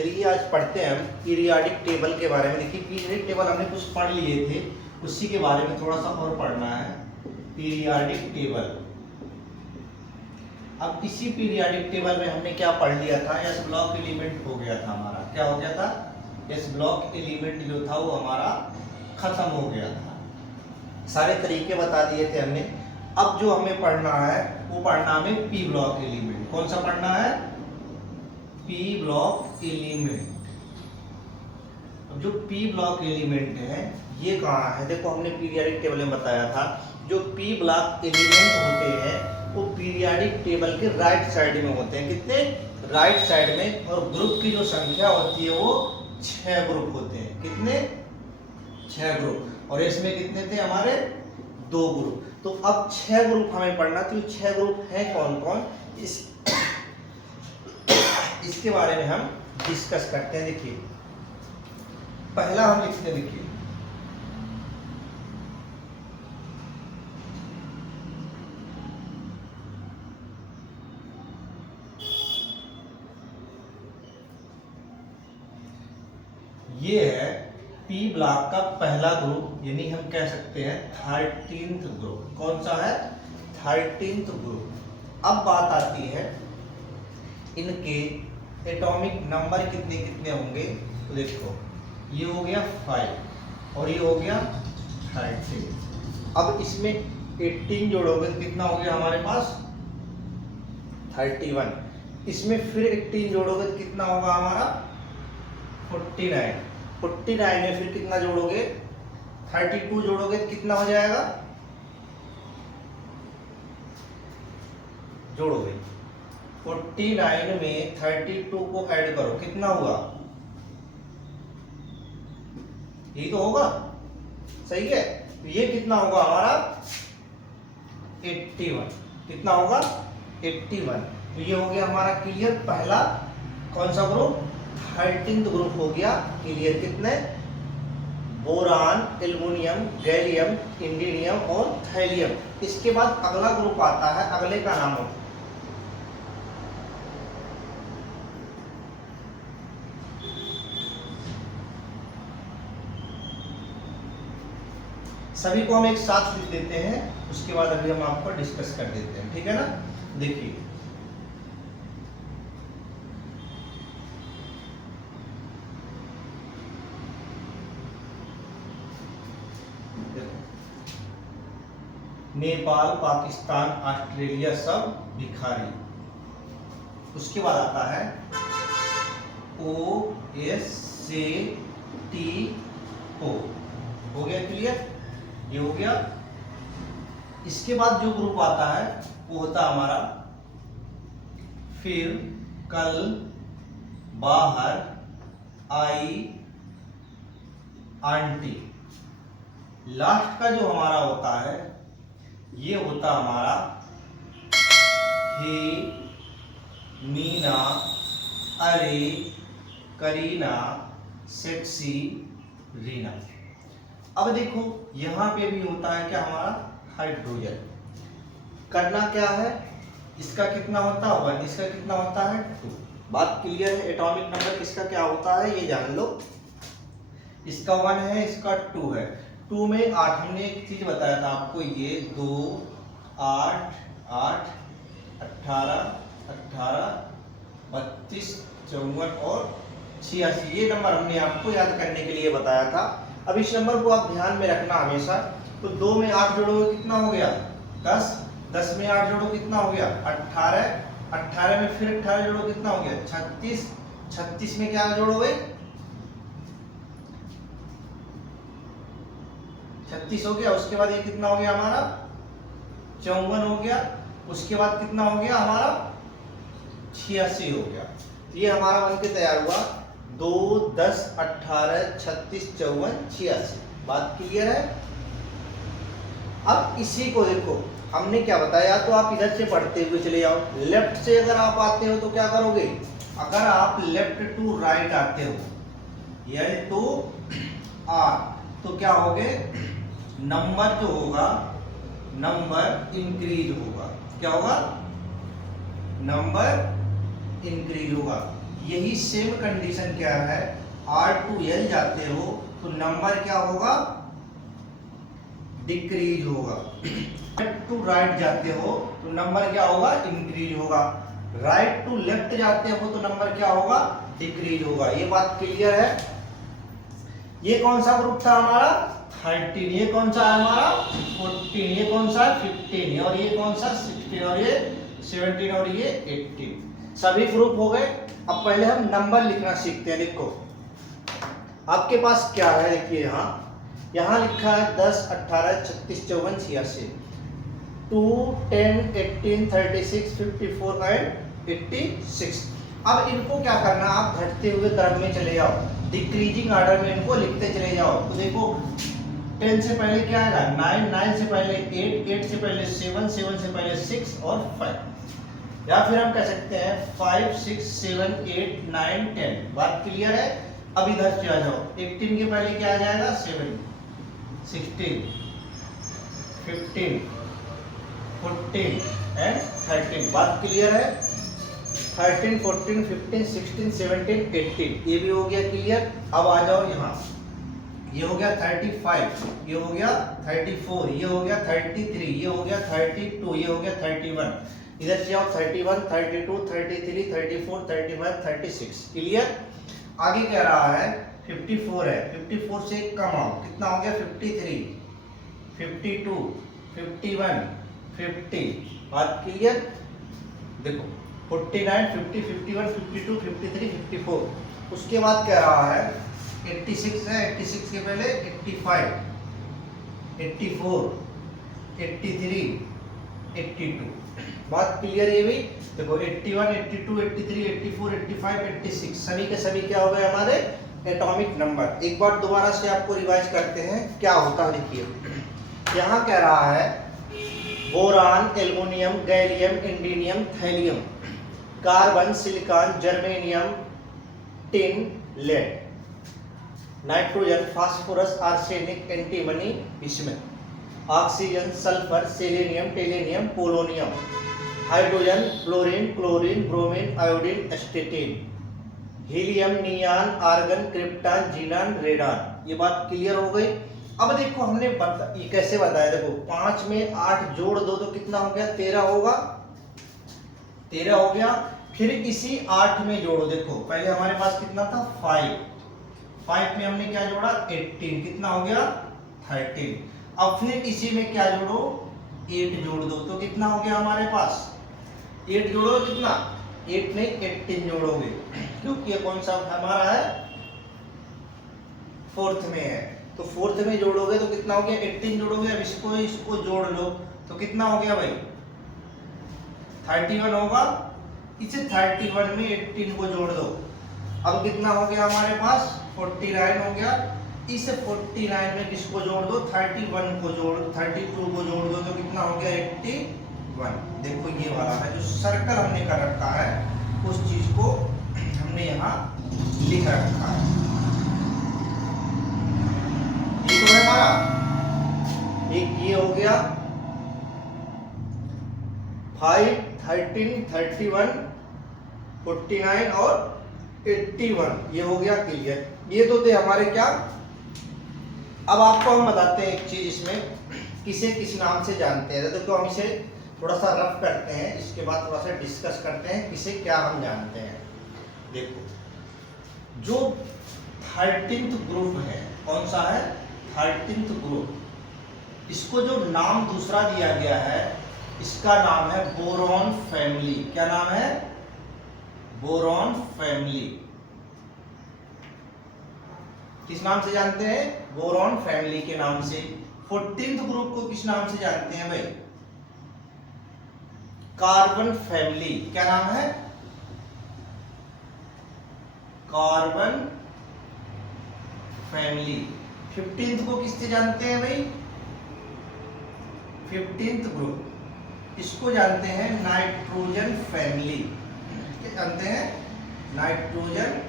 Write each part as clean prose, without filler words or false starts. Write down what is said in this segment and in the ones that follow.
चलिए आज पढ़ते हैं हम पीरियाडिक टेबल के बारे में। देखिए पीरियाडिक टेबल हमने कुछ पढ़ लिए थे, उसी के बारे में थोड़ा सा और पढ़ना है। पीरियाडिक टेबल, अब इसी पीरियाडिक टेबल में हमने क्या पढ़ लिया था, एस ब्लॉक एलिमेंट हो गया था हमारा। क्या हो गया था? एस ब्लॉक एलिमेंट जो था वो हमारा खत्म हो गया था। सारे तरीके बता दिए थे हमने। अब जो हमें पढ़ना है वो पढ़ना हमें पी ब्लॉक एलिमेंट। कौन सा पढ़ना है? P block element. अब जो पी ब्लॉक एलिमेंट है ये कहाँ है? देखो हमने पीरियाडिक टेबल में बताया था, जो पी ब्लॉक एलिमेंट होते हैं वो पीरियाडिक टेबल के राइट साइड में होते हैं। कितने? राइट साइड में। और ग्रुप की जो संख्या होती है वो 6 ग्रुप होते हैं। कितने? 6 ग्रुप। और इसमें कितने थे हमारे? 2 ग्रुप। तो अब 6 ग्रुप हमें पढ़ना, तो 6 ग्रुप हैं कौन कौन, इसके बारे में हम डिस्कस करते हैं। देखिए पहला हम लिखते हैं, देखिए ये है पी ब्लॉक का पहला ग्रुप, यानी हम कह सकते हैं 13th ग्रुप। कौन सा है? 13th group. अब बात आती है इनके एटॉमिक नंबर कितने कितने होंगे। तो देखो ये हो गया 5 और ये हो गया 13। अब इसमें 18 जोड़ोगे तो कितना हो गया हमारे पास? 31। इसमें फिर 18 जोड़ोगे तो कितना होगा हमारा? 49। 49 में फिर कितना जोड़ोगे? 32 जोड़ोगे तो कितना हो जाएगा? जोड़ोगे 49 में 32 को ऐड करो, कितना हुआ? यही तो होगा, सही है। तो ये कितना होगा हमारा? 81। कितना होगा? 81। तो ये हो गया हमारा क्लियर पहला कौन सा ग्रुप? 13th ग्रुप हो गया क्लियर। कितने? बोरान, एल्युमिनियम, गैलियम, इंडिनियम और थैलियम। इसके बाद अगला ग्रुप आता है, अगले का नाम हो सभी को हम एक साथ लिख देते हैं, उसके बाद अभी हम आपको डिस्कस कर देते हैं, ठीक है ना। देखिए नेपाल, पाकिस्तान, ऑस्ट्रेलिया सब भिखारी। उसके बाद आता है OSCTO। हो गया क्लियर? ये हो गया। इसके बाद जो ग्रुप आता है वो होता है हमारा फिर, कल, बाहर, आई, आंटी। लास्ट का जो हमारा होता है ये होता हमारा हे, मीना, अरे, करीना, सेक्सी, रीना। अब देखो यहां पे भी होता है क्या हमारा? हाइड्रोजन। करना क्या है? इसका कितना होता है? 1। इसका कितना होता है? 2। बात क्लियर है? एटॉमिक नंबर किसका क्या होता है ये जान लो। इसका 1 है, इसका 2 है। 2 में 8। हमने एक चीज बताया था आपको, ये 2, 8, 8, 18, 18, 32, 54 और 86। ये नंबर हमने आपको याद करने के लिए बताया था। अब इस नंबर को आप ध्यान में रखना हमेशा। तो 2 में 8 जोड़ोगे कितना हो गया? 10। 10 में 8 जोड़ो कितना हो गया? 18। 18 में फिर 18 जोड़ो कितना हो गया? 36। 36 में क्या जोड़ोगे? 36 हो गया। उसके बाद ये कितना हो गया हमारा? 54 हो गया। उसके बाद कितना हो गया हमारा? 86 हो गया। ये हमारा बन के तैयार हुआ 2, 10, 18, 36, 54, 86। बात क्लियर है? अब इसी को देखो हमने क्या बताया, तो आप इधर से पढ़ते हुए चले जाओ। लेफ्ट से अगर आप आते हो तो क्या करोगे? अगर आप लेफ्ट टू राइट आते हो यानी टू आर, तो क्या होगे? नंबर जो होगा, नंबर इंक्रीज होगा। क्या होगा? नंबर इंक्रीज होगा। यही सेम कंडीशन क्या है, R2L जाते हो तो नंबर क्या होगा, डिक्रीज होगा। टू राइट जाते हो तो नंबर क्या होगा, इंक्रीज होगा। राइट टू लेफ्ट जाते हो तो नंबर क्या होगा, डिक्रीज होगा। ये बात क्लियर है। ये कौन सा ग्रुप था हमारा, 13, ये कौन सा है हमारा 14, ये कौन सा है 15, और ये कौन सा 16, और ये 17, और ये 18। सभी ग्रुप हो गए। अब पहले हम नंबर लिखना सीखते हैं। देखो आपके पास क्या है, देखिए यहाँ लिखा है 10, 18, 36, 54, 86, 2, 10, 18, 36, 54 एंड 86। अब इनको क्या करना, आप घटते हुए क्रम में चले जाओ, डिक्रीजिंग ऑर्डर में इनको लिखते चले जाओ। तो देखो 10 से पहले क्या आएगा 9, 9 से पहले 8, 8 से पहले 7, 7 से पहले 6 और 5। या फिर हम कह सकते हैं 5, 6, 7, 8, 9, 10। बात क्लियर है। अब इधर से आ जाओ, 18 के पहले क्या आ जाएगा 7, 16, 15, 14 एंड 13। बात क्लियर है। 13, 14, 15, 16, 17, 18 ये भी हो गया क्लियर। अब आ जाओ यहाँ, ये हो गया 35, ये हो गया 34, ये हो गया 33, ये हो गया 32, ये हो गया 31। इधर से आओ 31, 32, 33, 34, 35, 36 क्लियर। आगे कह रहा है 54 है, 54 से कम आओ, कितना हो गया 53, 52, 51, 50। बात क्लियर। देखो 49, 50, 51, 52, 53, 54। उसके बाद कह रहा है 86 है, 86 के पहले 85, 84, 83, 82। बात क्लियर ये भी। देखो 81, 82, 83, 84, 85, 86 सभी के सभी क्या हो गए हमारे एटॉमिक नंबर। एक बार दोबारा से आपको रिवाइज करते हैं क्या होता है। देखिए यहाँ कह रहा है boron, aluminium, gallium, indium, thallium, carbon, silicon, germanium, tin, lead, nitrogen, phosphorus, arsenic, antimony, इसमें oxygen, sulphur, selenium, tellurium, polonium, hydrogen, fluorine, chlorine, bromine, iodine, astatine, helium, neon, argon, krypton, xenon, radon. ये बात clear हो गई। अब देखो हमने ये कैसे बताया, देखो 5 में 8 जोड़ दो तो कितना हो गया 13 होगा, 13 हो गया। फिर इसी 8 में जोड़ो, देखो पहले हमारे पास कितना था 5 में हमने क्या जोड़ा 18, कितना हो गया 13। अब फिर इसी में क्या जोड़ो 8 जोड़ दो तो कितना हो गया हमारे पास 8 जोड़ो कितना 8 नहीं 18 जोड़ोगे, क्योंकि ये कौन सा हमारा है 4th में है, तो 4th में जोड़ोगे तो कितना हो गया 18 जोड़ोगे। अब इसको जोड़ लो तो कितना हो गया भाई 31 होगा। इसे 31 में 18 को जोड़ दो, अब कितना हो गया हमारे पास 49 हो गया। इस 49 में किसको जोड़ दो 31 को जोड़ 32 को जोड़ दो तो कितना हो गया 81। देखो ये वाला है जो सर्कल हमने कर रखा है, उस चीज को हमने यहाँ लिख रखा है। ये तो है हमारा, एक ये हो गया 5, 13, 31, 49 और 81, ये हो गया क्लियर। ये तो थे हमारे क्या। अब आपको हम बताते हैं एक चीज, इसमें किसे किस नाम से जानते हैं। तो हम इसे थोड़ा सा रफ करते हैं, इसके बाद थोड़ा सा डिस्कस करते हैं किसे क्या हम जानते हैं। देखो जो 13th ग्रुप है, कौन सा है 13th ग्रुप, इसको जो नाम दूसरा दिया गया है इसका नाम है बोरॉन फैमिली। क्या नाम है बोरॉन फैमिली। किस नाम से जानते हैं बोरॉन फैमिली के नाम से। 14th ग्रुप को किस नाम से जानते हैं भाई कार्बन फैमिली। क्या नाम है कार्बन फैमिली। 15th को किससे जानते हैं भाई 15th ग्रुप, इसको जानते हैं नाइट्रोजन फैमिली। क्या जानते हैं नाइट्रोजन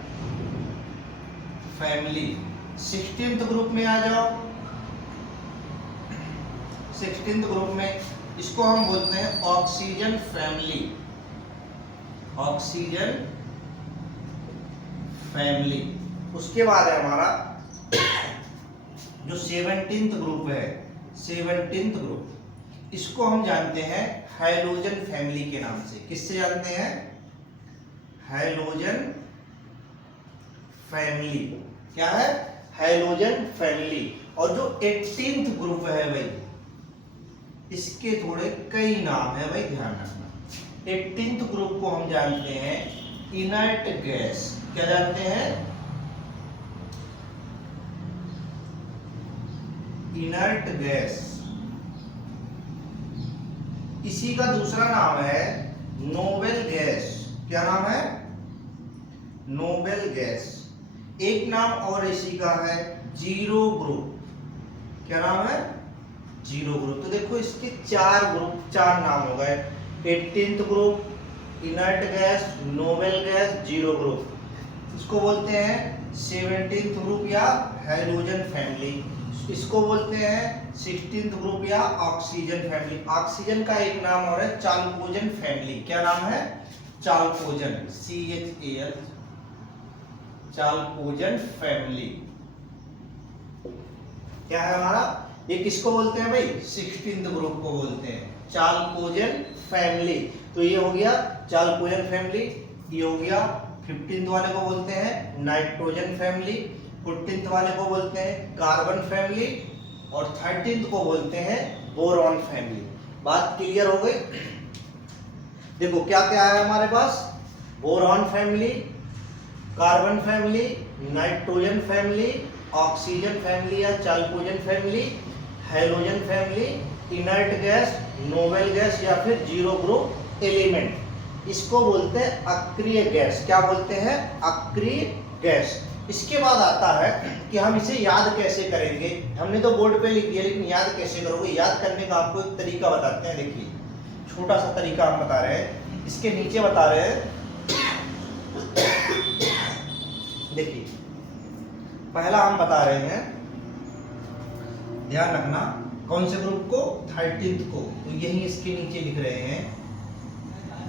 फैमिली। 16th ग्रुप में आ जाओ, 16th ग्रुप में इसको हम बोलते हैं ऑक्सीजन फैमिली। Oxygen family. उसके बाद है हमारा जो 17th ग्रुप है, 17th ग्रुप, इसको हम जानते हैं हैलोजन फैमिली के नाम से। किससे जानते हैं? Halogen family. क्या है? Halogen family. और जो 18th ग्रुप है भाई, इसके थोड़े कई नाम है भाई, ध्यान रखना। 18th ग्रुप को हम जानते हैं इनर्ट गैस। क्या जानते हैं? Inert gas. इसी का दूसरा नाम है नोबेल गैस। क्या नाम है? Noble gas. एक नाम और इसी का है जीरो ग्रुप। क्या नाम है? Zero group. तो देखो इसके चार ग्रुप, चार नाम हो गए। 18th group, inert gas, noble gas, zero group. इसको बोलते हैं 17th ग्रुप या हैलोजन फैमिली। इसको बोलते हैं 16th ग्रुप या ऑक्सीजन फैमिली। ऑक्सीजन का एक नाम और है चाल्कोजन फैमिली। क्या नाम है? चाल्कोजन, CHAL, चाल्कोजन फैमिली। क्या है हमारा? ये किसको बोलते हैं भाई? 16th ग्रुप को बोलते हैं चाल्कोजन फैमिली। तो ये हो गया चाल्कोजन फैमिली। ये हो गया 15th वाले को बोलते हैं नाइट्रोजन फैमिली। 14th वाले को बोलते हैं कार्बन फैमिली। और 13th को बोलते हैं बोरॉन फैमिली। बात क्लियर हो गई? देखो क्या क्या है हमारे पास? Boron family, carbon family, nitrogen family, oxygen family या chalcogen family, halogen family, inert gas, noble gas या फिर जीरो ग्रुप एलिमेंट। इसको बोलते हैं अक्रिय गैस। क्या बोलते हैं? अक्रिय गैस। इसके बाद आता है कि हम इसे याद कैसे करेंगे। हमने तो बोर्ड पे लिख दिया, लेकिन याद कैसे करोगे? याद करने का आपको एक तरीका बताते हैं। देखिए, छोटा सा तरीका हम बता रहे हैं। इसके नीचे बता रहे हैं, देखिए पहला हम बता रहे हैं, ध्यान रखना, कौन से ग्रुप को? 13th को। तो यही इसके नीचे लिख रहे हैं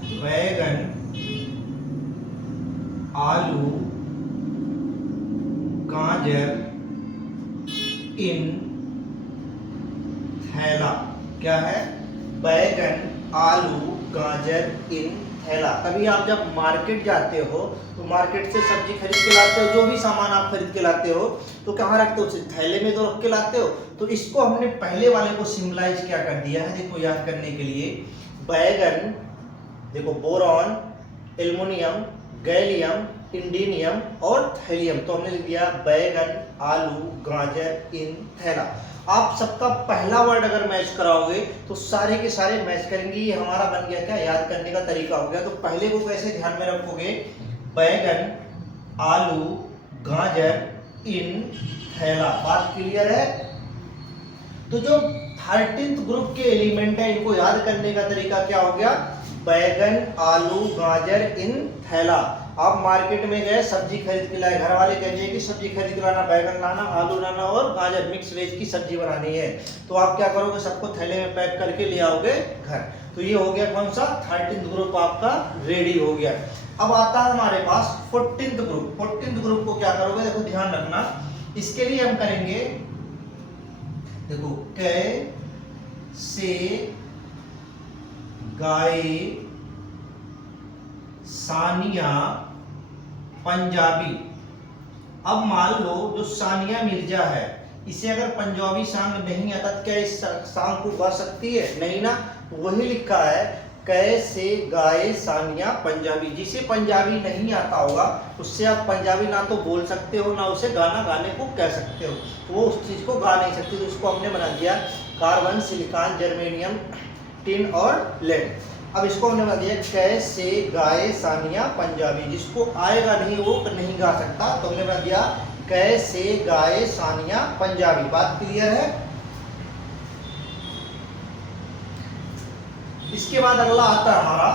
बैगन, आलू, गाजर इन थैला। क्या है? बैगन, आलू, गाजर इन थैला। कभी आप जब मार्केट जाते हो तो मार्केट से सब्जी खरीद के लाते हो, जो भी सामान आप खरीद के लाते हो तो कहाँ रखते हो? थैले में तो रख के लाते हो। तो इसको हमने पहले वाले को सिम्बलाइज क्या कर दिया है, देखो याद करने के लिए। बैगन, देखो बोरॉन, एल्युमिनियम, गैलियम, इंडिनियम और थैलियम। तो हमने लिख दिया बैगन, आलू, गाजर इन थैला। आप सबका पहला वर्ड अगर मैच कराओगे तो सारे के सारे मैच करेंगे। ये हमारा बन गया क्या? याद करने का तरीका हो गया। तो पहले को कैसे ध्यान में रखोगे? बैगन, आलू, गाजर इन थैला। बात क्लियर है? तो जो 13th ग्रुप के एलिमेंट है, इनको याद करने का तरीका क्या हो गया? बैगन, आलू, गाजर इन थैला। आप मार्केट में गए, सब्जी खरीद के लाए, घर वाले कह दिए कि सब्जी खरीद के लाना, बैगन लाना, आलू लाना और गाजर, मिक्स वेज की सब्जी बनानी है। तो आप क्या करोगे? सबको थैले में पैक करके ले आओगे घर। तो ये हो गया कौन सा? 13th ग्रुप आपका रेडी हो गया। अब आता है हमारे पास 14th ग्रुप। 14th ग्रुप को क्या करोगे? देखो ध्यान रखना, इसके लिए हम करेंगे, देखो कै से गाय, सानिया, पंजाबी। अब मान लो जो सानिया मिर्जा है, इसे अगर पंजाबी सॉन्ग नहीं आता तो क्या इस सॉन्ग को गा सकती है? नहीं ना। वही लिखा है कैसे गाए सानिया पंजाबी। जिसे पंजाबी नहीं आता होगा उससे आप पंजाबी ना तो बोल सकते हो, ना उसे गाना गाने को कह सकते हो, तो वो उस चीज को गा नहीं सकती। तो उसको हमने बना दिया कार्बन, सिलिकॉन, जर्मेनियम, टिन और लेड। अब इसको हमने बना दिया कैसे गाए सानिया पंजाबी। जिसको आएगा नहीं वो नहीं गा सकता, तो हमने बना दिया कैसे गाए सानिया पंजाबी। बात क्लियर है? इसके बाद अगला आता है हमारा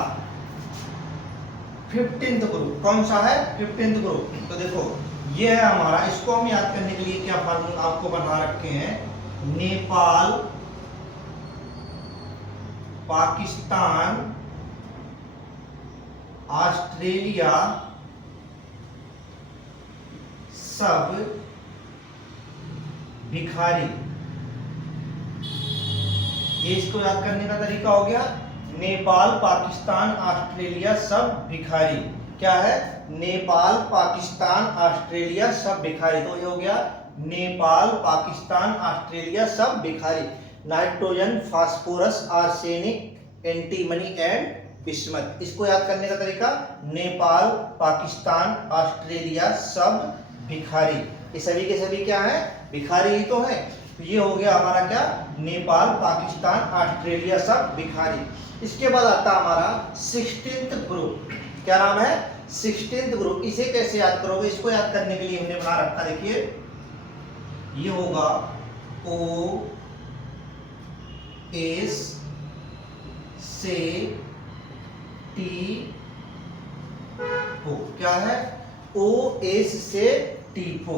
15th ग्रुप। कौन सा है? 15th group. तो देखो ये है हमारा, इसको हम याद करने के लिए क्या फार्मूला आपको बना रखे हैं? नेपाल, पाकिस्तान, ऑस्ट्रेलिया, सब भिखारी। ये इसको याद करने का तरीका हो गया। नेपाल, पाकिस्तान, ऑस्ट्रेलिया सब भिखारी। क्या है? नेपाल, पाकिस्तान, ऑस्ट्रेलिया सब भिखारी। तो ये हो गया नेपाल, पाकिस्तान, ऑस्ट्रेलिया सब भिखारी। Nitrogen, phosphorus, arsenic, antimony and bismuth. इसको याद करने का तरीका, नेपाल, पाकिस्तान, ऑस्ट्रेलिया सब भिखारी। ये सभी के सभी क्या है? भिखारी ही तो है। तो ये हो गया हमारा क्या? नेपाल, पाकिस्तान, ऑस्ट्रेलिया सब भिखारी। इसके बाद आता है हमारा 16th ग्रुप। क्या नाम है? 16th group. इसे कैसे याद करोगे? इसको याद करने के लिए हमने बना रखा, देखिए ये होगा O S से T O। क्या है? O S से T O।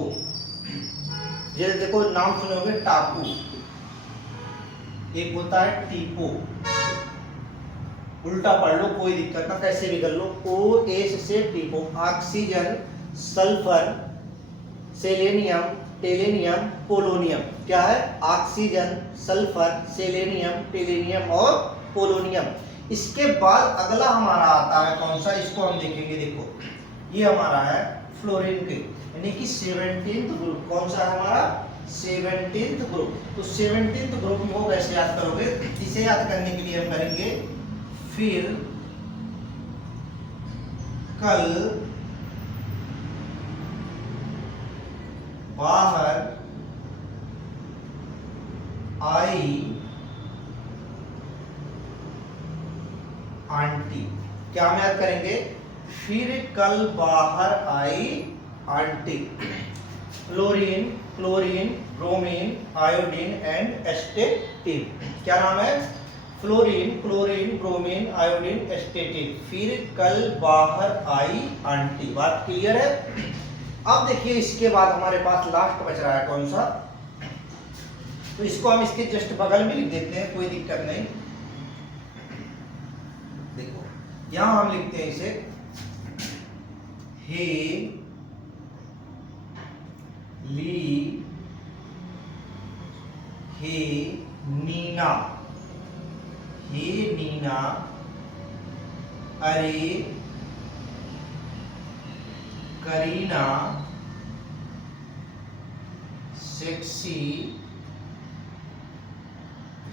ये देखो नाम सुनोगे, टापू। एक होता है टीपो, उल्टा पढ़ लो कोई दिक्कत ना, कैसे भी कर लो। O S से टीपो। Oxygen, sulphur, selenium, tellurium, polonium. क्या है? ऑक्सीजन, सल्फर, सेलेनियम, टेलेनियम और पोलोनियम। इसके बाद अगला हमारा आता है कौन सा? इसको हम देखेंगे। देखो ये हमारा है फ्लोरीन के, यानी कि 17th ग्रुप। कौन सा है हमारा? 17th group. तो 17th ग्रुप को कैसे याद करोगे? इसे याद करने के लिए हम करेंगे, फिर कल बाहर आई आंटी। क्या हम याद करेंगे? फिर कल बाहर आई aunty. Fluorine, chlorine, bromine, iodine and astatine. क्या नाम है? Fluorine, chlorine, bromine, iodine, astatine. फिर कल बाहर आई आंटी। बात क्लियर है? अब देखिए इसके बाद हमारे पास लास्ट बच रहा है कौन सा? तो इसको हम इसके जस्ट बगल में लिख देते हैं, कोई दिक्कत नहीं। देखो यहां हम लिखते हैं इसे हे ली, हे नीना, हे नीना, अरे करीना, सेक्सी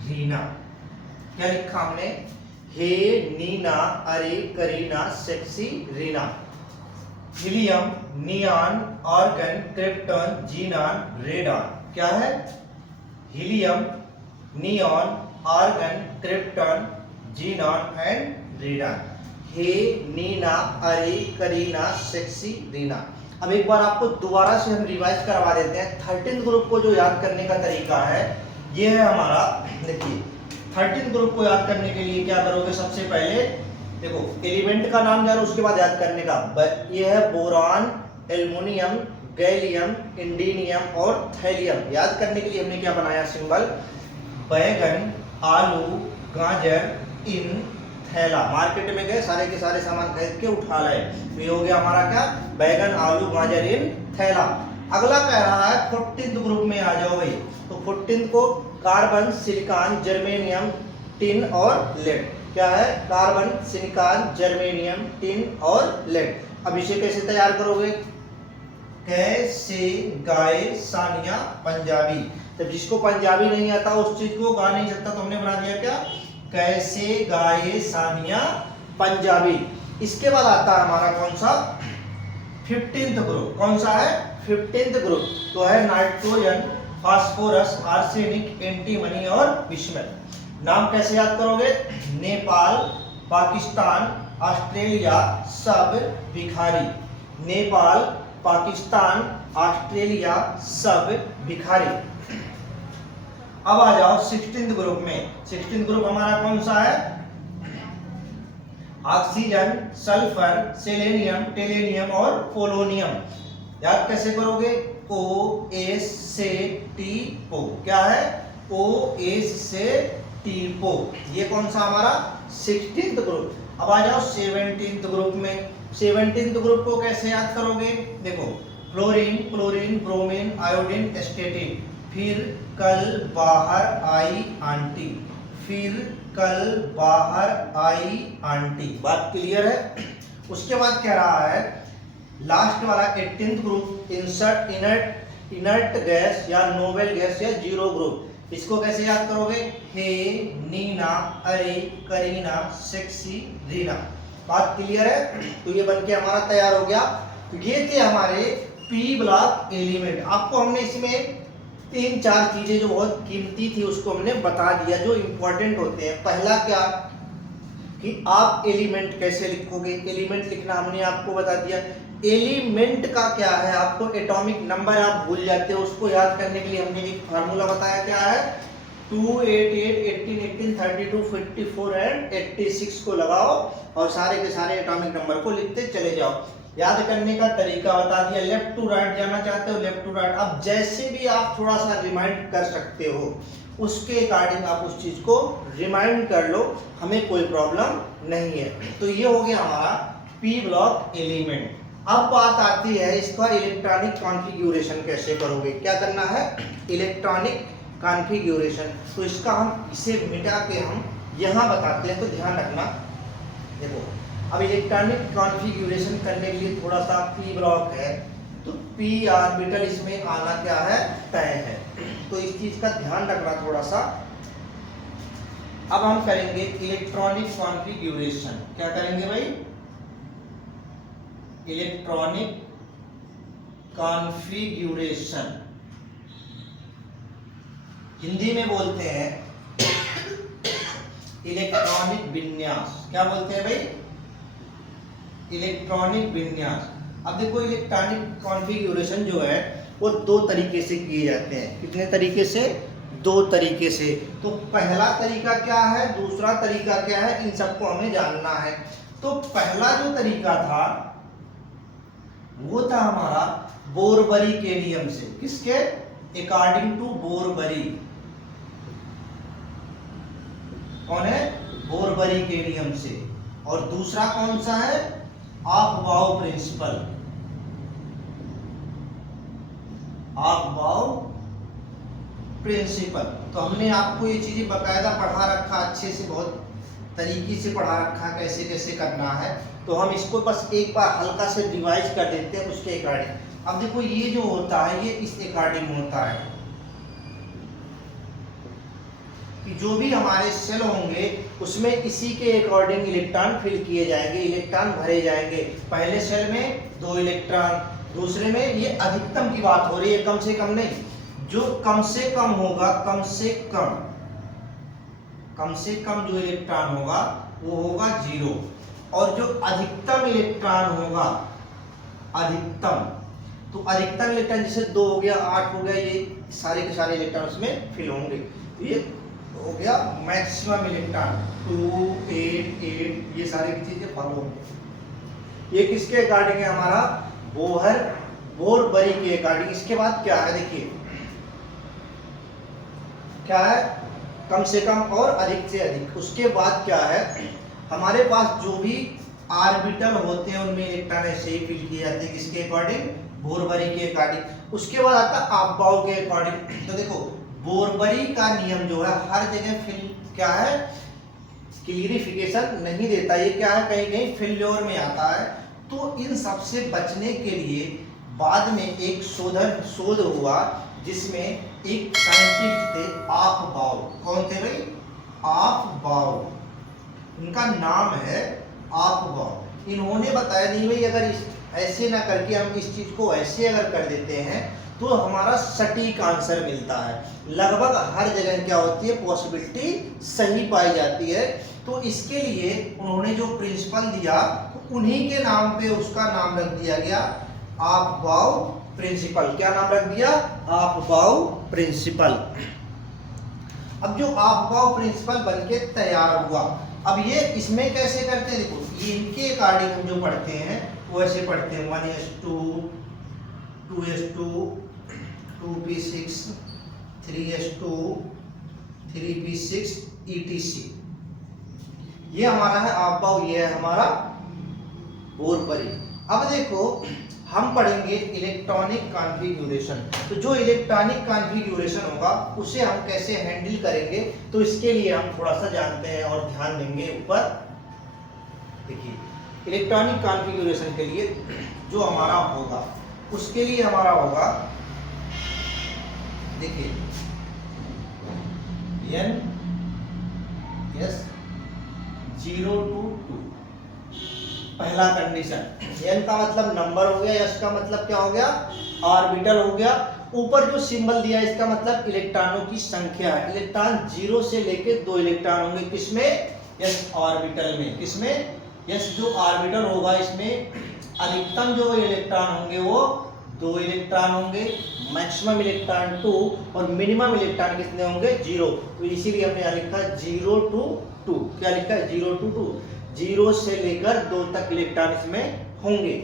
रीना। क्या लिखा हमने? हे नीना, अरे Kareena, sexy Reena. Helium, neon, argon, krypton, xenon, radon. क्या है? Helium, neon, argon, krypton, xenon and radon. Hey Neena, अरे करीना, सेक्सी रीना। अब एक बार आपको दोबारा से हम रिवाइज करवा देते हैं। 13th ग्रुप को जो याद करने का तरीका है ये है हमारा। देखिए 13th ग्रुप को याद करने के लिए क्या करोगे? सबसे पहले देखो एलिमेंट का नाम जानो, उसके बाद याद करने का। ये है बोरान, एल्युमिनियम, गैलियम, इंडीनियम और थैलियम। याद करने के लिए हमने क्या बनाया सिंबल? बैगन, आलू, गाजर, इन, थैला। मार्केट में गए, सारे के सारे सामान खरीद के उठा लाए। तो ये हो गया हमारा क्या? बैगन, आलू, गाजर, इन, थैला। अगला कह रहा है 14th ग्रुप में आ जाओ भाई। तो 14th को कार्बन, सिलिकॉन, जर्मेनियम, टिन और लेड। क्या है? कार्बन, सिलिकॉन, जर्मेनियम, टिन और लेड। अब इसे कैसे तैयार करोगे? कैसे गाए सानिया पंजाबी। जब जिसको पंजाबी नहीं आता उस चीज को गा नहीं सकता, तो हमने बना दिया क्या? कैसे गाए सानिया पंजाबी। इसके बाद आता है हमारा कौन सा? 15th group. कौन सा है? 15th group. तो है नाइट्रोजन, फास्फोरस, आर्सेनिक, एंटीमनी और बिस्मथ। नाम कैसे याद करोगे? नेपाल, पाकिस्तान, ऑस्ट्रेलिया सब भिखारी। नेपाल, पाकिस्तान, ऑस्ट्रेलिया सब भिखारी। अब आ जाओ 16th ग्रुप में। 16th ग्रुप हमारा कौन सा है? ऑक्सीजन, सल्फर, सेलेनियम, टेलेनियम और पोलोनियम। याद कैसे करोगे? O S से T O। क्या है? O S से T O। ये कौन सा हमारा? 16th group. अब आ जाओ 17th ग्रुप में। 17th ग्रुप को कैसे याद करोगे? देखो fluorine, chlorine, bromine, iodine, astatine. फिर कल बाहर आई आंटी, फिर कल बाहर आई आंटी। बात क्लियर है? उसके बाद कह रहा है लास्ट वाला 18th group, insert inert gas या नोबेल गैस या जीरो ग्रुप। इसको कैसे याद करोगे? हे, नीना, अरे, करीना, सेक्सी, रीना। बात क्लियर है? तो ये बनके हमारा तैयार हो गया। तो ये थे हमारे पी ब्लॉक एलिमेंट। आपको हमने इसमें 3-4 चीजें जो बहुत कीमती थी उसको हमने बता दिया, जो इंपॉर्टेंट होते हैं। पहला क्या कि आप एलिमेंट कैसे लिखोगे, एलिमेंट लिखना हमने आपको बता दिया। एलिमेंट का क्या है, आपको एटॉमिक नंबर आप भूल जाते हो, उसको याद करने के लिए हमने एक फार्मूला बताया। क्या है? 2, 8, 8, 18, 18, 32, 54 एंड 86 को लगाओ और सारे के सारे एटॉमिक नंबर को लिखते चले जाओ। याद करने का तरीका बता दिया। लेफ्ट टू राइट जाना चाहते हो, लेफ्ट टू राइट। अब जैसे भी आप थोड़ा सा रिमाइंड कर सकते हो, उसके अकॉर्डिंग आप उस चीज को रिमाइंड कर लो, हमें कोई प्रॉब्लम नहीं है। तो ये हो गया हमारा पी ब्लॉक एलिमेंट। अब बात आती है इसका इलेक्ट्रॉनिक कॉन्फ़िगरेशन कैसे करोगे। क्या करना है? Electronic configuration. तो इसका हम इसे मिटा के हम यहाँ बताते हैं, तो ध्यान रखना। देखो, अब इलेक्ट्रॉनिक कॉन्फ़िगरेशन करने के लिए थोड़ा सा पी ब्लॉक है, तो पी ऑर्बिटल इसमें आना क्या है? तय है। तो इस चीज का ध्यान रखना थोड़ा सा। अब हम करेंगे इलेक्ट्रॉनिक कॉन्फ़िगरेशन। क्या करेंगे भाई? Electronic configuration. हिंदी में बोलते हैं इलेक्ट्रॉनिक विन्यास। क्या बोलते हैं भाई? इलेक्ट्रॉनिक विन्यास। अब देखो, इलेक्ट्रॉनिक कॉन्फ़िगरेशन जो है वो 2 तरीके से किए जाते हैं। कितने तरीके से? 2 तरीके से। तो पहला तरीका क्या है, दूसरा तरीका क्या है, इन सबको हमें जानना है। तो पहला जो तरीका था वो था हमारा बोरबरी के नियम से। किसके? According to Bohr Bury. कौन है? बोरबरी के नियम से। और दूसरा कौन सा है? ऑफ-बाउ प्रिंसिपल। ऑफ-बाउ प्रिंसिपल। तो हमने आपको ये चीजें बकायदा पढ़ा रखा, अच्छे से बहुत तरीके से पढ़ा रखा, कैसे कैसे करना है। तो हम इसको बस एक बार हल्का से रिवाइज कर देते हैं उसके अकॉर्डिंग। अब देखो, ये जो होता है ये इस अकॉर्डिंग होता है कि जो भी हमारे सेल होंगे उसमें इसी के अकॉर्डिंग इलेक्ट्रॉन फिल किए जाएंगे, इलेक्ट्रॉन भरे जाएंगे। पहले सेल में 2 इलेक्ट्रॉन, दूसरे में, ये अधिकतम की बात हो रही है, कम से कम नहीं। जो कम से कम होगा, कम से कम जो इलेक्ट्रॉन होगा वो होगा 0। और जो अधिकतम इलेक्ट्रॉन होगा, अधिकतम, तो अधिकतम इलेक्ट्रॉन जैसे 2 हो गया, 8 हो गया, ये सारे के सारे इलेक्ट्रॉन उसमें फिल होंगे। तो ये हो गया मैक्सिमम इलेक्ट्रॉन। 2, 8, 8, ये सारी चीजें फॉलो होंगे। ये किसके अकॉर्डिंग है? हमारा बोरबरी के अकॉर्डिंग। इसके बाद क्या है? देखिए क्या है? कम से कम और अधिक से अधिक। उसके बाद क्या है? हमारे पास जो भी ऑर्बिटल होते हैं उनमें इलेक्ट्रॉन ऐसे ही फिल किए जाते हैं। किसके अकॉर्डिंग? बोरबरी के अकॉर्डिंग। उसके बाद आता है ऑफ-बाउ के अकॉर्डिंग। तो देखो, बोरबरी का नियम जो है हर जगह फिल क्या है? क्लियरिफिकेशन नहीं देता। ये क्या है? कहीं कहीं फेल्योर में आता है। तो इन सब से बचने के लिए बाद में एक शोध हुआ जिसमें एक साइंटिस्ट थे ऑफ-बाउ। कौन थे भाई? ऑफ-बाउ। इनका नाम है ऑफ-बाउ। इन्होंने बताया नहीं भाई, अगर ऐसे ना करके हम इस चीज को ऐसे अगर कर देते हैं तो हमारा सटीक आंसर मिलता है। लगभग हर जगह क्या होती है? पॉसिबिलिटी सही पाई जाती है। तो इसके लिए उन्होंने जो प्रिंसिपल दिया उन्हीं के नाम पे उसका नाम रख दिया गया ऑफ-बाउ प्रिंसिपल। क्या नाम रख दिया? ऑफ-बाउ प्रिंसिपल। अब जो ऑफ-बाउ प्रिंसिपल बनके तैयार हुआ, अब ये इसमें कैसे करते हैं? देखो, ये इनके अकॉर्डिंग हम जो पढ़ते हैं वो ऐसे पढ़ते हैं 1s2, 2s2, 2p6, 3s2, 3p6, etc। ये हमारा है ऑफ-बाउ, ये है हमारा बोरबरी। अब देखो हम पढ़ेंगे इलेक्ट्रॉनिक कॉन्फ़िगरेशन। तो जो इलेक्ट्रॉनिक कॉन्फ़िगरेशन होगा उसे हम कैसे हैंडल करेंगे, तो इसके लिए हम थोड़ा सा जानते हैं और ध्यान देंगे ऊपर। देखिए इलेक्ट्रॉनिक कॉन्फ़िगरेशन के लिए जो हमारा होगा, उसके लिए हमारा होगा, देखिए n s 0 to 2 पहला कंडीशन। n का मतलब नंबर हो गया, s का मतलब क्या हो गया, ऑर्बिटल हो गया। ऊपर जो सिंबल दिया है इसका मतलब इलेक्ट्रॉनों की संख्या है। इलेक्ट्रॉन 0 से लेके 2 इलेक्ट्रॉन होंगे, किसमें, s ऑर्बिटल में। किसमें, s जो ऑर्बिटल होगा इसमें अधिकतम जो इलेक्ट्रॉन होंगे वो 2 इलेक्ट्रॉन होंगे, मैक्सिमम इलेक्ट्रॉन 2 और मिनिमम इलेक्ट्रॉन कितने होंगे, 0। तो इसीलिए हमने यहाँ लिखा 0 to 2। क्या लिखा है, 0 to 2, 0 से लेकर 2 तक इलेक्ट्रॉन इसमें होंगे।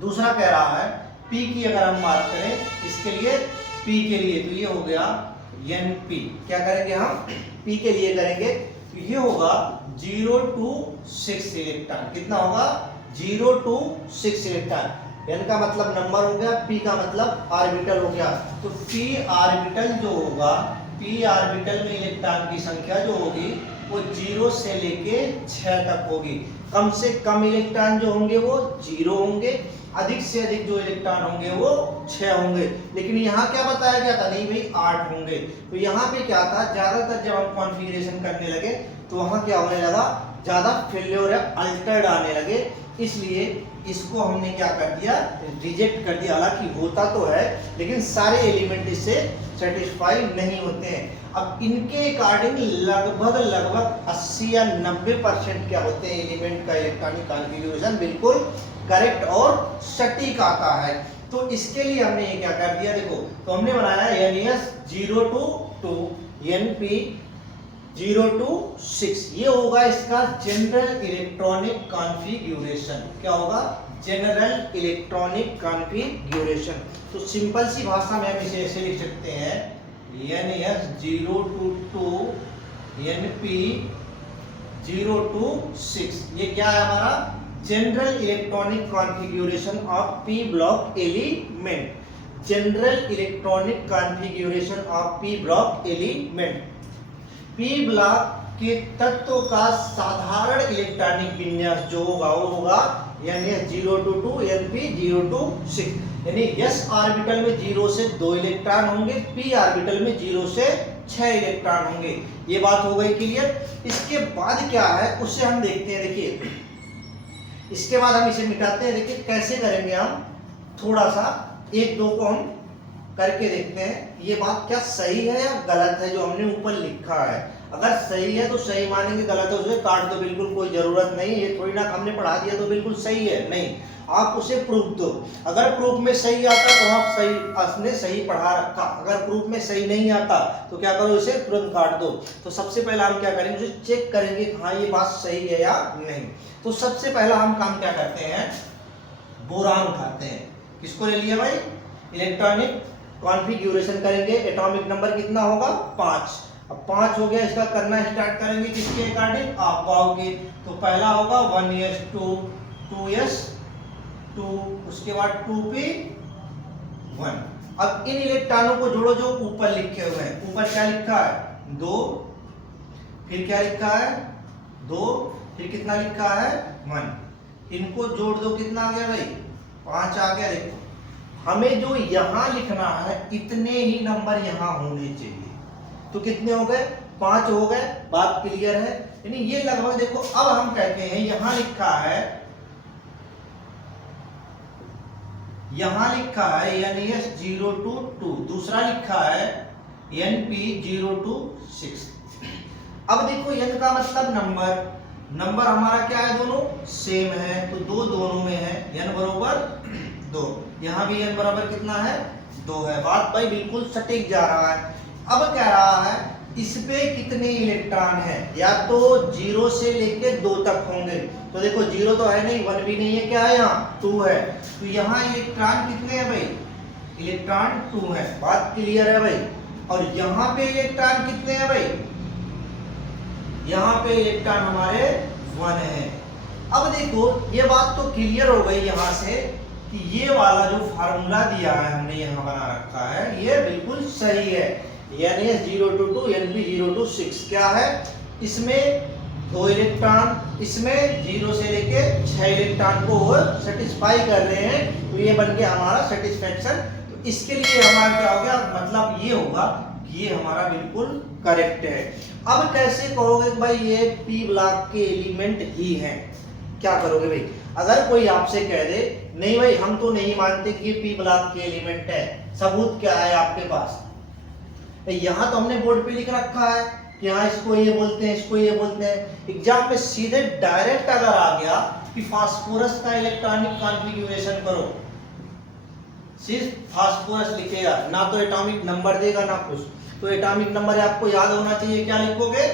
दूसरा कह रहा है P की अगर हम बात करें, इसके लिए P के लिए तो ये हो गया Np। क्या करेंगे हम, P के लिए करेंगे तो ये होगा 0 to 6 इलेक्ट्रॉन। कितना होगा, 0 to 6 इलेक्ट्रॉन। n का मतलब नंबर हो गया, p का मतलब ऑर्बिटल हो गया। तो p ऑर्बिटल जो होगा, p ऑर्बिटल में इलेक्ट्रॉन की संख्या जो होगी वो 0 से लेके 6 तक होगी। कम से कम इलेक्ट्रॉन जो होंगे वो 0 होंगे, अधिक से अधिक जो इलेक्ट्रॉन होंगे वो 6 होंगे। लेकिन यहाँ क्या बताया गया था, नहीं भाई 8 होंगे। तो यहाँ पे क्या था, ज्यादातर जब हम कॉन्फ़िगरेशन करने लगे तो वहाँ क्या होने लगा, ज्यादा फेल्योर या अल्टर्ड आने लगे, इसलिए इसको हमने क्या कर दिया, रिजेक्ट कर दिया। हालांकि होता तो है लेकिन सारे एलिमेंट इससे सेटिस्फाई नहीं होते हैं। अब इनके अकॉर्डिंग लगभग 80 या 90% क्या होते हैं, एलिमेंट का इलेक्ट्रॉनिक कॉन्फ़िगरेशन बिल्कुल करेक्ट और सटीक आता है। तो इसके लिए हमने ये क्या कर दिया, देखो तो हमने बनाया NS 0 to 2, NP 0 to 6। ये होगा इसका जनरल इलेक्ट्रॉनिक कॉन्फ़िगरेशन। क्या होगा, जनरल इलेक्ट्रॉनिक कॉन्फ़िगरेशन। तो सिंपल सी भाषा में हम इसे ऐसे लिख सकते हैं, NS 0 to 2, NP 0 to 6। ये क्या है हमारा, general electronic configuration of p block element. General electronic configuration of p block element. p block के तत्वों का साधारण इलेक्ट्रॉनिक विन्यास जो होगा वो होगा NS 0 to 2, NP 0 to 6। यानी s ऑर्बिटल में 0 से 2 इलेक्ट्रॉन होंगे, p ऑर्बिटल में 0 से 6 इलेक्ट्रॉन होंगे। ये बात हो गई क्लियर। इसके बाद क्या है उसे हम देखते हैं। देखिए इसके बाद हम इसे मिटाते हैं। देखिए कैसे करेंगे हम, थोड़ा सा एक दो को हम करके देखते हैं, ये बात क्या सही है या गलत है जो हमने ऊपर लिखा है। अगर सही है तो सही मानेंगे, गलत है उसे काट दो, बिल्कुल कोई जरूरत नहीं। ये थोड़ी ना हमने पढ़ा दिया तो बिल्कुल सही है, नहीं, आप उसे प्रूफ दो। अगर प्रूफ में सही आता तो आप सही, आपने सही पढ़ा रखा। अगर प्रूफ में सही नहीं आता तो क्या करो, इसे तुरंत काट दो। तो सबसे पहला हम क्या करेंगे, उसे चेक करेंगे हाँ ये बात सही है या नहीं। तो सबसे पहला हम काम क्या करते हैं, बोरान उठाते हैं। किसको ले लिया भाई, इलेक्ट्रॉनिक कॉन्फ़िगरेशन करेंगे। एटॉमिक नंबर कितना होगा, 5। अब 5 हो गया, इसका करना स्टार्ट करेंगे किसके अकॉर्डिंग, आप पाओगे। तो पहला होगा 1s2, 2s2, उसके बाद 2p1। अब इन इलेक्ट्रॉनों को जोड़ो जो ऊपर लिखे हुए हैं। ऊपर क्या लिखा है, 2, फिर क्या लिखा है 2, फिर कितना लिखा है 1। इनको जोड़ दो, कितना आ गया भाई, 5 आ गया। देखो हमें जो यहां लिखना है इतने ही नंबर यहां होने चाहिए। तो कितने हो गए, 5 हो गए, बात क्लियर है। यानी ये लगभग देखो, अब हम कहते हैं यहां लिखा है NS 0 to 2, दूसरा लिखा है NP 0 to 6। अब देखो n का मतलब नंबर हमारा क्या है, दोनों सेम है, तो 2 दोनों में है, n बराबर 2। यहाँ भी n बराबर कितना है, 2 है। बात भाई बिल्कुल सटीक जा रहा है। अब कह रहा है इस पे कितने इलेक्ट्रॉन हैं, या तो 0 से लेके 2 तक होंगे। तो देखो 0 तो है नहीं, 1 भी नहीं है, क्या है यहाँ 2 है। तो यहाँ इलेक्ट्रॉन कितने हैं भाई, इलेक्ट्रॉन 2 है। बात क्लियर है भाई। और यहाँ पे इलेक्ट्रॉन कितने हैं भाई, यहाँ पे इलेक्ट्रॉन हमारे 1 है। अब देखो ये बात तो क्लियर हो गई यहाँ से कि ये वाला जो फार्मूला दिया है हमने यहाँ बना रखा है ये बिल्कुल सही है। Na022 Np026 क्या है, इसमें 2 इलेक्ट्रॉन, इसमें 0 से लेके 6 इलेक्ट्रॉन को सेटिस्फाई कर रहे हैं, तो ये बन गया हमारा सेटिस्फेक्शन। तो इसके लिए हमारा क्या हो गया, मतलब ये होगा कि ये हमारा बिल्कुल करेक्ट है। अब कैसे कहोगे भाई ये पी ब्लॉक के एलिमेंट ही हैं, क्या करोगे भाई? अगर कोई आपसे कह दे नहीं भाई हम तो नहीं मानते कि ये पी ब्लॉक के एलिमेंट है, सबूत क्या है आपके पास? यहाँ तो हमने बोर्ड पे लिख रखा है कि हाँ इसको ये बोलते हैं, इसको ये बोलते हैं। एग्जाम में सीधे डायरेक्ट अगर आ गया कि फास्फोरस का इलेक्ट्रॉनिक कॉन्फ़िगरेशन करो, सिर्फ फास्फोरस लिखेगा, ना तो एटॉमिक नंबर देगा ना कुछ। तो एटॉमिक नंबर आपको याद होना चाहिए, क्या लिखोगे?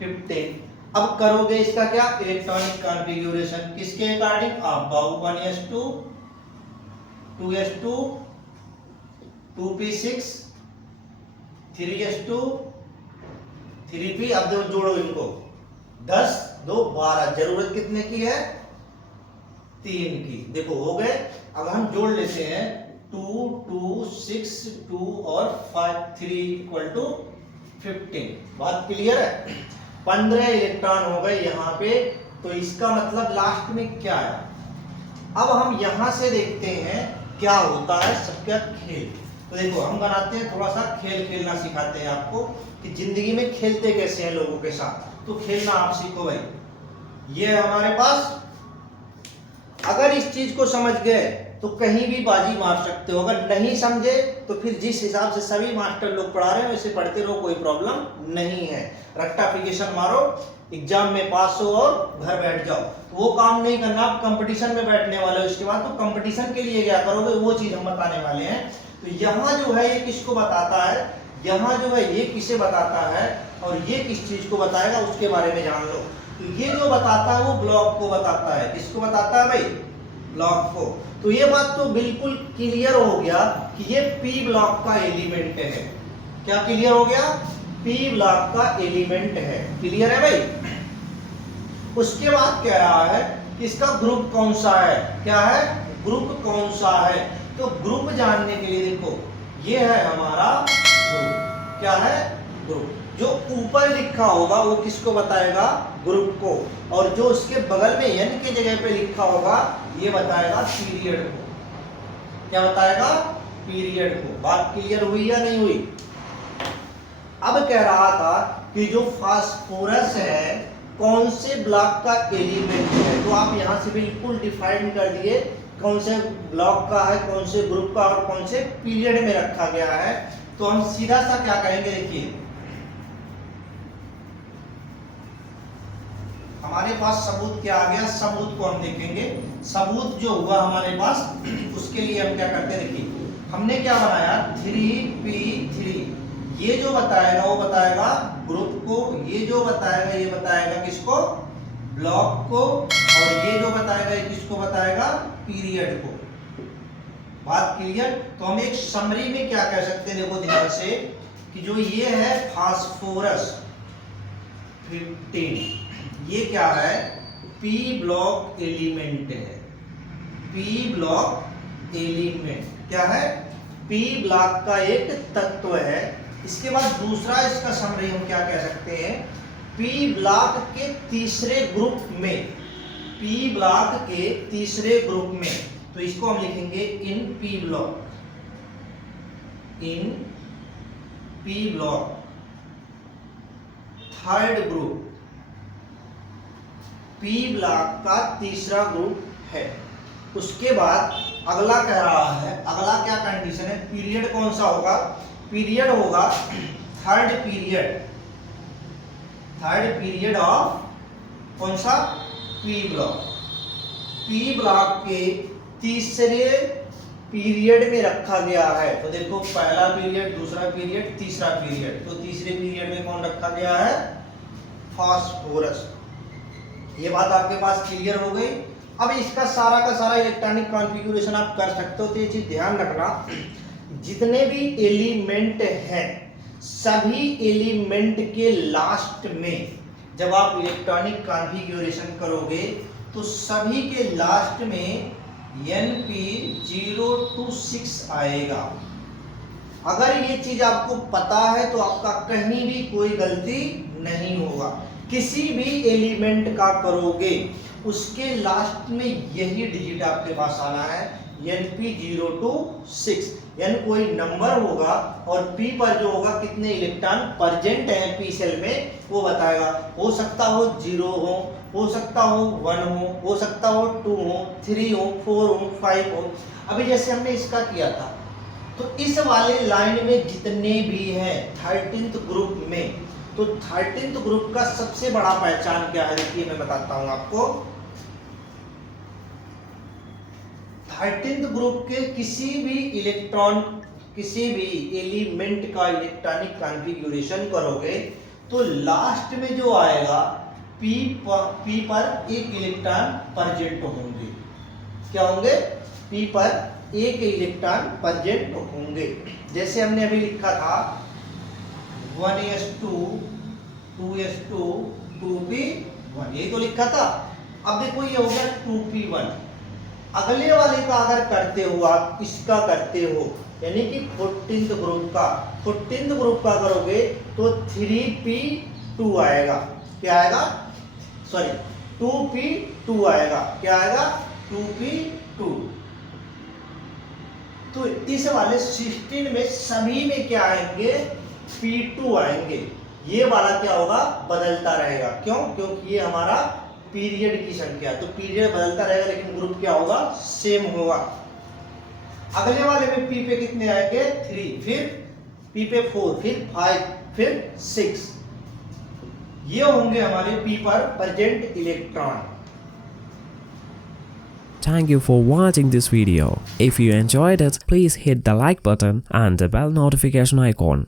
15। अब करोगे इसका क्या, इलेक्ट्रॉनिक कॉन्फ़िगरेशन किसके according? Aufbau 1s2 2s2 2p6 3s2 3p। अब देखो जोड़ो इनको, 10 2 12, जरूरत कितने की है? 3 की। देखो हो गए। अब हम जोड़ लेते हैं 2 2 6 2 और 5 3 = 15। बात क्लियर है? 15 इलेक्ट्रॉन हो गए यहाँ पे। तो इसका मतलब लास्ट में क्या है? अब हम यहाँ से देखते हैं क्या होता है सबका खेल। तो देखो हम बनाते हैं थोड़ा सा खेल, खेलना सिखाते हैं आपको कि जिंदगी में खेलते कैसे हैं लोगों के साथ। तो खेलना आप सीखो भाई। ये हमारे पास, अगर इस चीज को समझ गए तो कहीं भी बाजी मार सकते हो, अगर नहीं समझे तो फिर जिस हिसाब से सभी मास्टर लोग पढ़ा रहे हैं वैसे पढ़ते रहो, कोई प्रॉब्लम नहीं है। रट्टाफिकेशन मारो, एग्जाम में पास हो और घर बैठ जाओ, तो वो काम नहीं करना। आप कंपटीशन में बैठने वाले हो, इसके बाद तो कंपटीशन के लिए क्या करोगे वो चीज हम बताने वाले हैं। तो यहाँ जो है ये किसको बताता है, यहाँ जो है ये किसे बताता है और ये किस चीज को बताएगा उसके बारे में जान लो। तो ये जो बताता है वो ब्लॉक को बताता है। किसको बताता है भाई? ब्लॉक को। तो ये बात तो बिल्कुल क्लियर हो गया कि ये पी ब्लॉक का एलिमेंट है। क्या क्लियर हो गया? पी ब्लॉक का एलिमेंट है। क्लियर है भाई? उसके बाद कह रहा है कि इसका ग्रुप कौन सा है। क्या है? ग्रुप कौन सा है। तो ग्रुप जानने के लिए देखो ये है हमारा ग्रुप। क्या है? ग्रुप। जो ऊपर लिखा होगा वो किसको बताएगा? ग्रुप को। और जो उसके बगल में n के जगह पे लिखा होगा ये बताएगा पीरियड को। क्या बताएगा? पीरियड को। बात क्लियर हुई या नहीं हुई? अब कह रहा था कि जो फास्फोरस है कौन से ब्लॉक का एलिमेंट है। तो आप यहां से बिल्कुल डिफाइन कर दिए कौन से ब्लॉक का है, कौन से ग्रुप का और कौन से पीरियड में रखा गया है। तो हम सीधा सा क्या करेंगे, देखिए हमारे पास सबूत क्या आ गया, सबूत को हम देखेंगे। सबूत जो हुआ हमारे पास उसके लिए हम क्या करते हैं, देखिए हमने क्या बनाया 3p3। ये जो बताएगा वो बताएगा ग्रुप को, ये जो बताएगा ये बताएगा किसको? ब्लॉक को। और ये जो बताएगा ये किसको बताएगा? पीरियड को। बात क्लियर? तो हम एक समरी में क्या कह सकते हैं, देखो ध्यान से, कि जो ये है फास्फोरस 15, ये क्या है? पी ब्लॉक एलिमेंट है। पी ब्लॉक एलिमेंट क्या है? पी ब्लॉक का एक तत्व है। इसके बाद दूसरा इसका समरी हम क्या कह सकते हैं, पी ब्लॉक के तीसरे ग्रुप में, पी ब्लॉक के तीसरे ग्रुप में। तो इसको हम लिखेंगे in P block, in P block third group, P block का तीसरा ग्रुप है। उसके बाद अगला कह रहा है, अगला क्या कंडीशन है, पीरियड कौन सा होगा? पीरियड होगा third period, third period of कौन सा? P block. पी ब्लॉक के तीसरे पीरियड में रखा गया है। तो देखो पहला पीरियड, दूसरा पीरियड, तीसरा पीरियड। तो तीसरे पीरियड में कौन रखा गया है? फास्फोरस। ये बात आपके पास क्लियर हो गई। अब इसका सारा का सारा इलेक्ट्रॉनिक कॉन्फ़िगरेशन आप कर सकते हो। तो ये चीज ध्यान रखना, जितने भी एलिमेंट हैं सभी एलिमेंट के लास्ट में जब आप इलेक्ट्रॉनिक कॉन्फ़िगरेशन करोगे तो सभी के लास्ट में NP 0 to 6 आएगा। अगर ये चीज आपको पता है तो आपका कहीं भी कोई गलती नहीं होगा। किसी भी एलिमेंट का करोगे उसके लास्ट में यही डिजिट आपके पास आना है, NP 0 to 6। यानी कोई नंबर होगा और P पर जो होगा कितने इलेक्ट्रॉन प्रेजेंट हैं P सेल में वो बताएगा। हो सकता हो 0 हो सकता हो 1 हो सकता हो 2 हो, 3 हो, 4 हो, 5 हो। अभी जैसे हमने इसका किया था, तो इस वाले लाइन में जितने भी हैं 13th ग्रुप में, तो 13th ग्रुप का सबसे बड़ा पहचान क्या है, देखिए मैं बताता हूं आपको। 13th ग्रुप के किसी भी इलेक्ट्रॉन, किसी भी एलिमेंट का इलेक्ट्रॉनिक कॉन्फ़िगरेशन करोगे तो लास्ट में जो आएगा P पर एक इलेक्ट्रॉन प्रेजेंट होंगे। क्या होंगे? P पर एक इलेक्ट्रॉन प्रेजेंट होंगे। जैसे हमने अभी लिखा था 1s2 2s2 2p1, यही तो लिखा था। अब देखो ये हो गया 2p1। अगले वाले का अगर करते हो आप, इसका करते हो यानी कि 14th ग्रुप का, 14th ग्रुप का करोगे तो 3p2 आएगा। क्या आएगा? सॉरी 2p2 आएगा। क्या आएगा? 2p2। तो इस वाले 16 में सभी में क्या आएंगे? P2 आएंगे। ये वाला क्या होगा? बदलता रहेगा। क्यों? क्योंकि ये हमारा पीरियड की संख्या, तो पीरियड बदलता रहेगा लेकिन ग्रुप क्या होगा? सेम होगा। अगले वाले में P पे कितने आएंगे? 3, फिर P पे 4, फिर 5, फिर 6। ये होंगे हमारे P पर present electron. Thank you for watching this video. If you enjoyed it, please hit the like button and the bell notification icon.